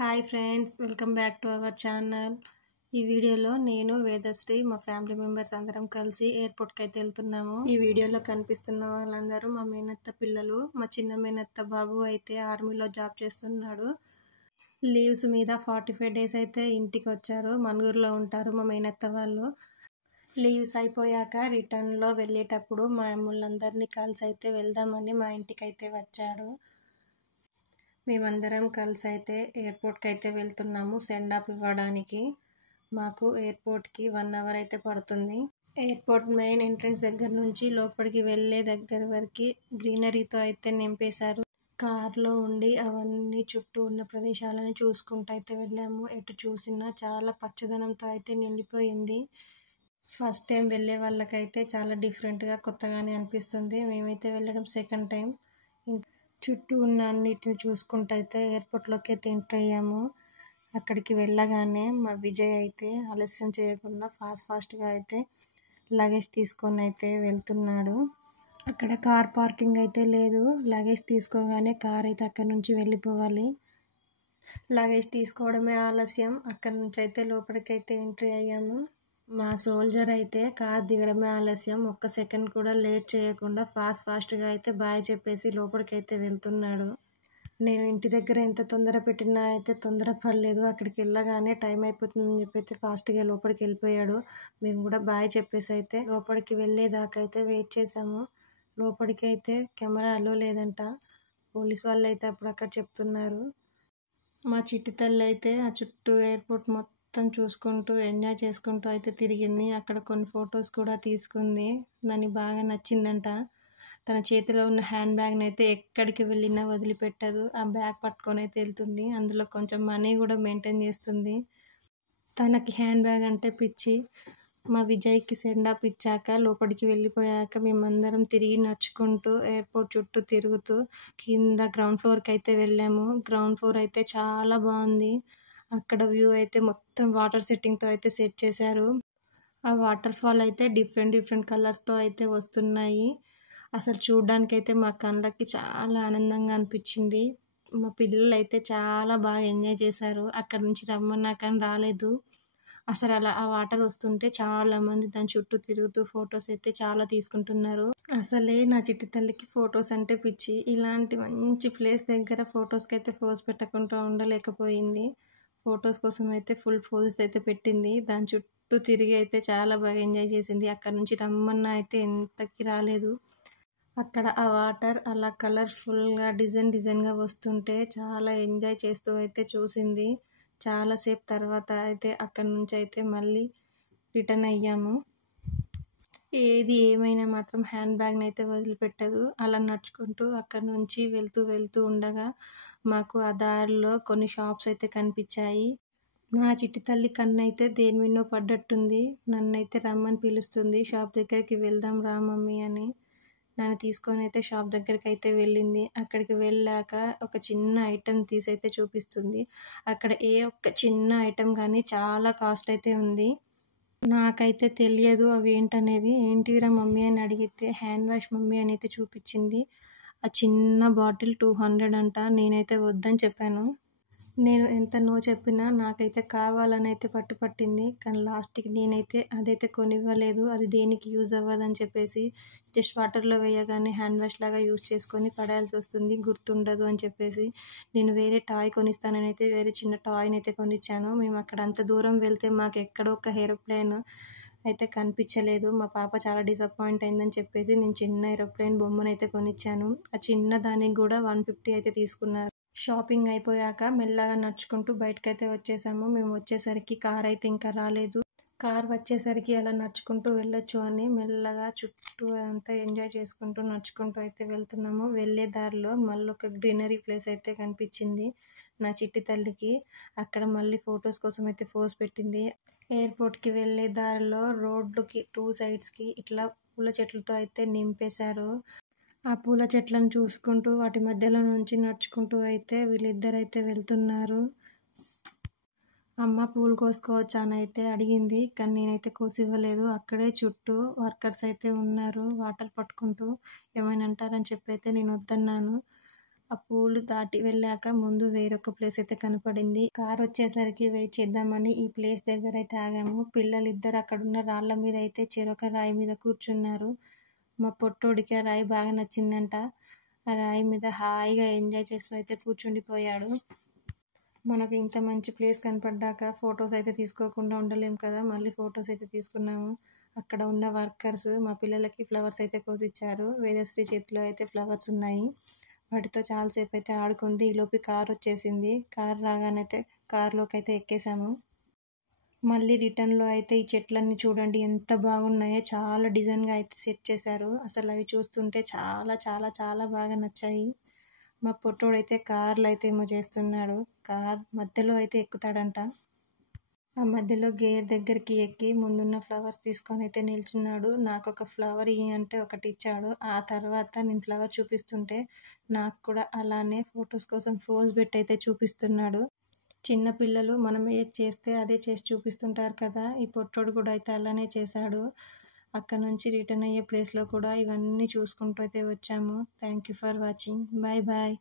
Hi friends, welcome back to our channel. ఈ వీడియోలో నేను వేదశ్రీ మా ఫ్యామిలీ మెంబర్స్ అందరం కలిసి ఎయిర్పోర్ట్కి అయితే వెళ్తున్నాము. ఈ వీడియోలో కనిపిస్తున్న వాళ్ళందరూ మా మేనత్త పిల్లలు. మా చిన్న మేనత్త బాబు అయితే ఆర్మీలో జాబ్ చేస్తున్నాడు. లీవ్స్ మీద 45 డేస్ అయితే ఇంటికి వచ్చారు. మనుగురులో ఉంటారు మా మేనత్త వాళ్ళు. లీవ్స్ అయిపోయాక రిటర్న్లో వెళ్ళేటప్పుడు మా అమ్ముళ్ళందరినీ కలిసి అయితే వెళ్దామని మా ఇంటికి అయితే వచ్చాడు. మేమందరం కలిసి అయితే ఎయిర్పోర్ట్కి అయితే వెళ్తున్నాము సెండ్ ఆఫ్ ఇవ్వడానికి. మాకు ఎయిర్పోర్ట్కి 1 అవర్ అయితే పడుతుంది. ఎయిర్పోర్ట్ మెయిన్ ఎంట్రన్స్ దగ్గర నుంచి లోపలికి వెళ్ళే దగ్గర వరకు గ్రీనరీతో అయితే నింపేశారు. కార్లో ఉండి అవన్నీ చుట్టూ ఉన్న ప్రదేశాలను చూసుకుంటూ అయితే వెళ్ళాము. ఎటు చూసినా చాలా పచ్చదనంతో అయితే నిండిపోయింది. ఫస్ట్ టైం వెళ్ళే వాళ్ళకైతే చాలా డిఫరెంట్గా కొత్తగానే అనిపిస్తుంది. మేమైతే వెళ్ళడం సెకండ్ టైం. చుట్టూ ఉన్న అన్నిటిని చూసుకుంటూ అయితే ఎయిర్పోర్ట్లోకి అయితే ఎంటర్ అయ్యాము. అక్కడికి వెళ్ళగానే మా విజయ్ అయితే ఆలస్యం చేయకుండా ఫాస్ట్గా అయితే లగేజ్ తీసుకొని అయితే వెళ్తున్నాడు. అక్కడ కార్ పార్కింగ్ అయితే లేదు. లగేజ్ తీసుకోగానే కార్ అయితే అక్కడి నుంచి వెళ్ళిపోవాలి. లగేజ్ తీసుకోవడమే ఆలస్యం. అక్కడి నుంచి అయితే లోపలికైతే ఎంట్రీ అయ్యాము. మా సోల్జర్ అయితే కార్ దిగడమే ఆలస్యం. ఒక్క సెకండ్ కూడా లేట్ చేయకుండా ఫాస్ట్గా అయితే బాయ్ చెప్పేసి లోపలికైతే వెళ్తున్నాడు. నేను ఇంటి దగ్గర ఎంత తొందర పెట్టినా అయితే తొందర పడలేదు. అక్కడికి వెళ్ళగానే టైం అయిపోతుందని చెప్పి అయితే ఫాస్ట్గా లోపలికి వెళ్ళిపోయాడు. మేము కూడా బాయ్ చెప్పేసి అయితే లోపలికి వెళ్ళేదాకా అయితే వెయిట్ చేసాము. లోపలికి అయితే కెమెరా అలో లేదంట. పోలీస్ వాళ్ళు అయితే అప్పుడు అక్కడ చెప్తున్నారు. మా చిట్టి తల్లి అయితే ఆ చుట్టూ ఎయిర్పోర్ట్ మొత్తం చూసుకుంటూ ఎంజాయ్ చేసుకుంటూ అయితే తిరిగింది. అక్కడ కొన్ని ఫొటోస్ కూడా తీసుకుంది. దానికి బాగా నచ్చిందంట. తన చేతిలో ఉన్న హ్యాండ్ బ్యాగ్ని అయితే ఎక్కడికి వెళ్ళినా వదిలిపెట్టదు. ఆ బ్యాగ్ పట్టుకొని అయితే వెళ్తుంది. అందులో కొంచెం మనీ కూడా మెయింటైన్ చేస్తుంది. తనకి హ్యాండ్ బ్యాగ్ అంటే పిచ్చి. మా విజయ్కి సెండ్ ఆఫ్ ఇచ్చాక లోపలికి వెళ్ళిపోయాక మేమందరం తిరిగి నడుచుకుంటూ ఎయిర్పోర్ట్ చుట్టూ తిరుగుతూ కింద గ్రౌండ్ ఫ్లోర్కి అయితే వెళ్ళాము. గ్రౌండ్ ఫ్లోర్ అయితే చాలా బాగుంది. అక్కడ వ్యూ అయితే మొత్తం వాటర్ సెట్టింగ్తో అయితే సెట్ చేశారు. ఆ వాటర్ ఫాల్ అయితే డిఫరెంట్ కలర్స్తో అయితే వస్తున్నాయి. అసలు చూడడానికి అయితే మా కళ్ళకి చాలా ఆనందంగా అనిపించింది. మా పిల్లలు అయితే చాలా బాగా ఎంజాయ్ చేశారు. అక్కడ నుంచి రమ్మన్నా కానీ రాలేదు. అసలు అలా ఆ వాటర్ వస్తుంటే చాలామంది దాని చుట్టూ తిరుగుతూ ఫొటోస్ అయితే చాలా తీసుకుంటున్నారు. అసలే నా చిట్టి తల్లికి ఫొటోస్ అంటే పిచ్చి. ఇలాంటి మంచి ప్లేస్ దగ్గర ఫొటోస్కి అయితే పోజ్ పెట్టకుండా ఉండలేకపోయింది. ఫొటోస్ కోసం అయితే ఫుల్ పోజెస్ అయితే పెట్టింది. దాని చుట్టూ తిరిగి అయితే చాలా బాగా ఎంజాయ్ చేసింది. అక్కడ నుంచి రమ్మన్నా అయితే ఎంతకి రాలేదు. అక్కడ ఆ వాటర్ అలా కలర్ఫుల్గా డిజైన్గా వస్తుంటే చాలా ఎంజాయ్ చేస్తూ అయితే చూసింది. చాలాసేపు తర్వాత అయితే అక్కడి నుంచి అయితే మళ్ళీ రిటర్న్ అయ్యాము. ఏది ఏమైనా మాత్రం హ్యాండ్ బ్యాగ్ని అయితే వదిలిపెట్టదు. అలా నడుచుకుంటూ అక్కడి నుంచి వెళ్తూ ఉండగా మాకు ఆ దారిలో కొన్ని షాప్స్ అయితే కనిపించాయి. నా చిట్టి తల్లి కన్నైతే దేని మీదనో పడ్డట్టుంది. నన్నైతే రమ్మని పిలుస్తుంది. షాప్ దగ్గరికి వెళ్దాం రా మమ్మీ అని. నన్ను తీసుకొని అయితే షాప్ దగ్గరికి అయితే వెళ్ళింది. అక్కడికి వెళ్ళాక ఒక చిన్న ఐటెం తీసి అయితే చూపిస్తుంది. అక్కడ ఏ ఒక్క చిన్న ఐటెం కానీ చాలా కాస్ట్ అయితే ఉంది. నాకైతే తెలియదు అవి ఏంటనేది. ఏంటిరా మమ్మీ అని అడిగితే హ్యాండ్ వాష్ మమ్మీ అని అయితే చూపించింది. ఆ చిన్న బాటిల్ 200 అంట. నేనైతే వద్దని చెప్పాను. నేను ఎంత నో చెప్పినా నాకైతే కావాలని అయితే పట్టింది. కానీ లాస్ట్కి నేనైతే అదైతే కొనివ్వలేదు. అది దేనికి యూజ్ అవ్వదని చెప్పేసి జస్ట్ వాటర్లో వేయగానే హ్యాండ్ వాష్ లాగా యూజ్ చేసుకొని పడేయాల్సి వస్తుంది, గుర్తుండదు అని చెప్పేసి నేను వేరే టాయ్ కొనిస్తానని అయితే వేరే చిన్న టాయ్ని అయితే కొనిచ్చాను. మేము అక్కడ అంత దూరం వెళ్తే మాకు ఎక్కడో ఒక ఏరోప్లేన్ అయితే కనిపించలేదు. మా పాప చాలా డిసప్పాయింట్ అయిందని చెప్పేసి నేను చిన్న ఏరోప్లేన్ బొమ్మను అయితే కొనిచ్చాను. ఆ చిన్న దానికి కూడా 150 అయితే తీసుకున్నారు. షాపింగ్ అయిపోయాక మెల్లగా నడుచుకుంటూ బయటకైతే వచ్చేసాము. మేము వచ్చేసరికి కార్ అయితే ఇంకా రాలేదు. కార్ వచ్చేసరికి అలా నడుచుకుంటూ వెళ్ళొచ్చు అని మెల్లగా చుట్టూ అంతా ఎంజాయ్ చేసుకుంటూ నడుచుకుంటూ అయితే వెళ్తున్నాము. వెళ్ళే దారిలో మళ్ళీ ఒక గ్రీనరీ ప్లేస్ అయితే కనిపించింది నా చిట్టి తల్లికి. అక్కడ మళ్ళీ ఫొటోస్ కోసం అయితే పోజ్ పెట్టింది. ఎయిర్పోర్ట్కి వెళ్ళే దారిలో రోడ్లకి 2 సైడ్స్కి ఇట్లా పూల చెట్లతో అయితే నింపేశారు. ఆ పూల చెట్లను చూసుకుంటూ వాటి మధ్యలో నుంచి నడుచుకుంటూ అయితే వీళ్ళిద్దరైతే వెళ్తున్నారు. అమ్మ పూలు కోసుకోవచ్చా అని అయితే అడిగింది. కానీ నేనైతే కోసివ్వలేదు. అక్కడే చుట్టూ వర్కర్స్ అయితే ఉన్నారు వాటర్ పట్టుకుంటూ. ఏమైనా అంటారని చెప్పి అయితే నేను వద్దన్నాను. ఆ పూలు దాటి వెళ్ళాక ముందు వేరొక ప్లేస్ అయితే కనపడింది. కార్ వచ్చేసరికి వెయిట్ చేద్దామని ఈ ప్లేస్ దగ్గర అయితే ఆగాము. పిల్లలిద్దరు అక్కడున్న రాళ్ళ మీద అయితే చెరొక రాయి మీద కూర్చున్నారు. మా పొట్టోడికి ఆ రాయి బాగా నచ్చిందంట. ఆ రాయి మీద హాయిగా ఎంజాయ్ చేస్తూ అయితే కూర్చుండిపోయాడు. మనకు ఇంత మంచి ప్లేస్ కనపడ్డాక ఫొటోస్ అయితే తీసుకోకుండా ఉండలేం కదా. మళ్ళీ ఫొటోస్ అయితే తీసుకున్నాము. అక్కడ ఉన్న వర్కర్స్ మా పిల్లలకి ఫ్లవర్స్ అయితే కోసిచ్చారు. వేదశ్రీ చేతిలో అయితే ఫ్లవర్స్ ఉన్నాయి. వాటితో చాలాసేపు అయితే ఆడుకుంది. ఈలోపు కార్ వచ్చేసింది. కార్ రాగానైతే కార్లోకి అయితే ఎక్కేసాము. మళ్ళీ రిటర్న్లో అయితే ఈ చెట్లన్నీ చూడండి ఎంత బాగున్నాయో. చాలా డిజైన్గా అయితే సెట్ చేశారు. అసలు అవి చూస్తుంటే చాలా చాలా చాలా బాగా నచ్చాయి. మా పొట్టోడైతే కార్లు అయితే ఏమో చేస్తున్నాడు. కార్ మధ్యలో అయితే ఎక్కుతాడంట. ఆ మధ్యలో గేర్ దగ్గరికి ఎక్కి ముందున్న ఫ్లవర్స్ తీసుకొని అయితే నిల్చున్నాడు. నాకు ఒక ఫ్లవర్ ఇయ్యి అంటే ఒకటి ఇచ్చాడు. ఆ తర్వాత నేను ఫ్లవర్ చూపిస్తుంటే నాకు కూడా అలానే ఫొటోస్ కోసం పోజ్ పెట్టి అయితే చూపిస్తున్నాడు. చిన్నపిల్లలు మనం ఏది చేస్తే అదే చేసి చూపిస్తుంటారు కదా. ఈ పొట్టోడు కూడా అయితే అలానే చేశాడు. అక్కడ నుంచి రిటర్న్ అయ్యే ప్లేస్లో కూడా ఇవన్నీ చూసుకుంటూ అయితే వచ్చాము. Thank you for watching. Bye bye.